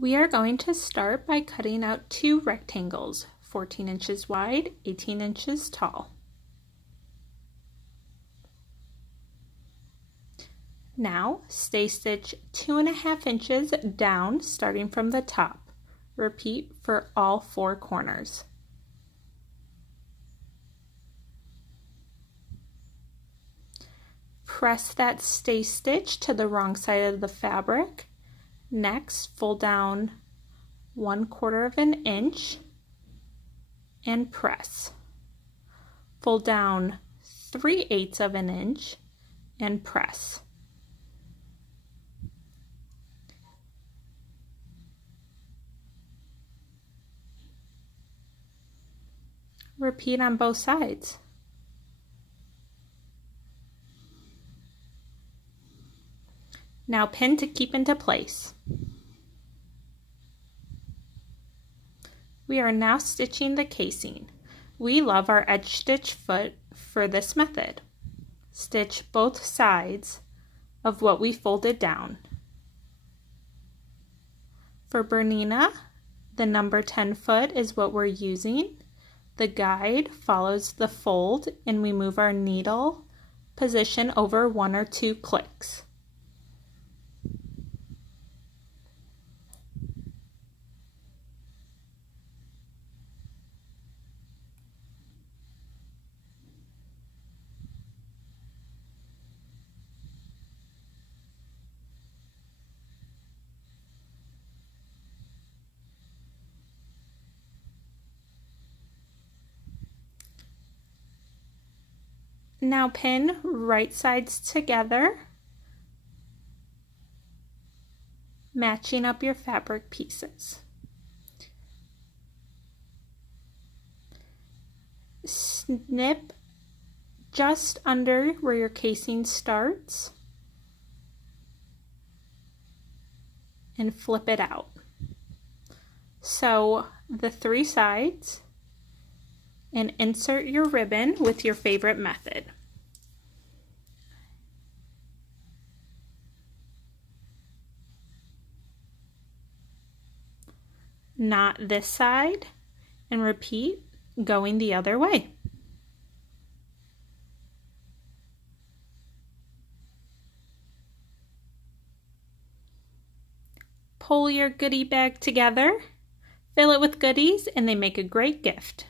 We are going to start by cutting out 2 rectangles, 14 inches wide, 18 inches tall. Now, stay stitch 2.5 inches down starting from the top. Repeat for all 4 corners. Press that stay stitch to the wrong side of the fabric. Next, fold down 1/4 inch and press. Fold down 3/8 inch and press. Repeat on both sides. Now pin to keep into place. We are now stitching the casing. We love our edge stitch foot for this method. Stitch both sides of what we folded down. For Bernina, the number 10 foot is what we're using. The guide follows the fold and we move our needle position over 1 or 2 clicks. Now pin right sides together, matching up your fabric pieces. Snip just under where your casing starts and flip it out. Sew the 3 sides and insert your ribbon with your favorite method. Knot this side and repeat going the other way. Pull your goodie bag together, fill it with goodies, and they make a great gift.